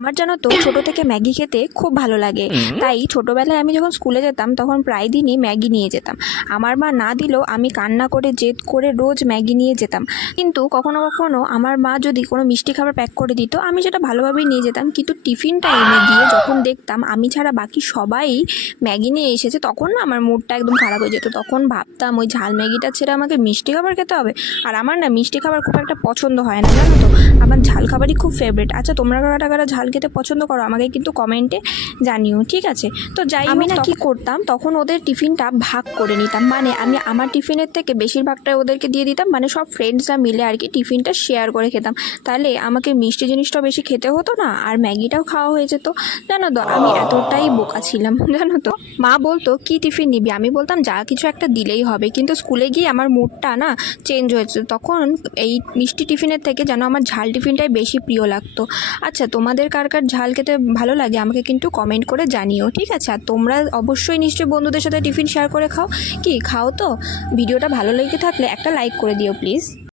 আমার জানো তো ছোট থেকে ম্যাগি খেতে খুব ভালো লাগে। তাই ছোটবেলায় আমি যখন স্কুলে যেতাম তখন প্রায় দিনই ম্যাগি নিয়ে যেতাম। আমার মা না দিলেও আমি কান্না করে জেদ করে রোজ ম্যাগি নিয়ে যেতাম। কিন্তু কখনো কখনো আমার মা যদি কোনো মিষ্টি খাবার প্যাক করে দিত আমি সেটা ভালোভাবেই নিয়ে যেতাম, কিন্তু টিফিন টাইমে গিয়ে যখন দেখতাম আমি ছাড়া বাকি সবাই ম্যাগি নিয়ে এসেছে তখন না আমার মুডটা একদম খারাপ হয়ে যেত। তখন ভাবতাম ওই ঝাল ম্যাগিটা ছেড়ে আমাকে মিষ্টি খাবার খেতে হবে। আর আমার না মিষ্টি খাবার খুব একটা পছন্দ হয় না, জানো তো। আমার ঝাল খাবারই খুব ফেভারিট। আচ্ছা, তোমরা কারা কারা ঝাল খেতে পছন্দ করো আমাকে কিন্তু কমেন্টে জানিও, ঠিক আছে? তো যাই আমি না কি করতাম, তখন ওদের টিফিনটা ভাগ করে নিতাম। মানে আমি আমার টিফিনের থেকে বেশিরভাগটাই ওদেরকে দিয়ে দিতাম, মানে সব ফ্রেন্ডসরা মিলে আর কি টিফিনটা শেয়ার করে খেতাম। তাহলে আমাকে মিষ্টি জিনিসটাও বেশি খেতে হতো না আর ম্যাগিটাও খাওয়া হয়ে যেত। জানো তো আমি এতটাই বোকা ছিলাম, জানো তো। মা বলতো কি টিফিন নিবি, আমি বলতাম যা কিছু একটা দিলেই হবে। কিন্তু স্কুলে গিয়ে আমার মুডটা না চেঞ্জ হয়েছে, তখন এই মিষ্টি টিফিনের থেকে যেন আমার ঝাল টিফিনটাই বেশি প্রিয় লাগতো। আচ্ছা, তোমাদের কার কার ঝাল খেতে ভালো লাগে আমাকে কিন্তু কমেন্ট করে জানিও, ঠিক আছে? আর তোমরা অবশ্যই নিশ্চয়ই বন্ধুদের সাথে টিফিন শেয়ার করে খাও। কি খাও তো? ভিডিওটা ভালো লেগে থাকলে একটা লাইক করে দিও প্লিজ।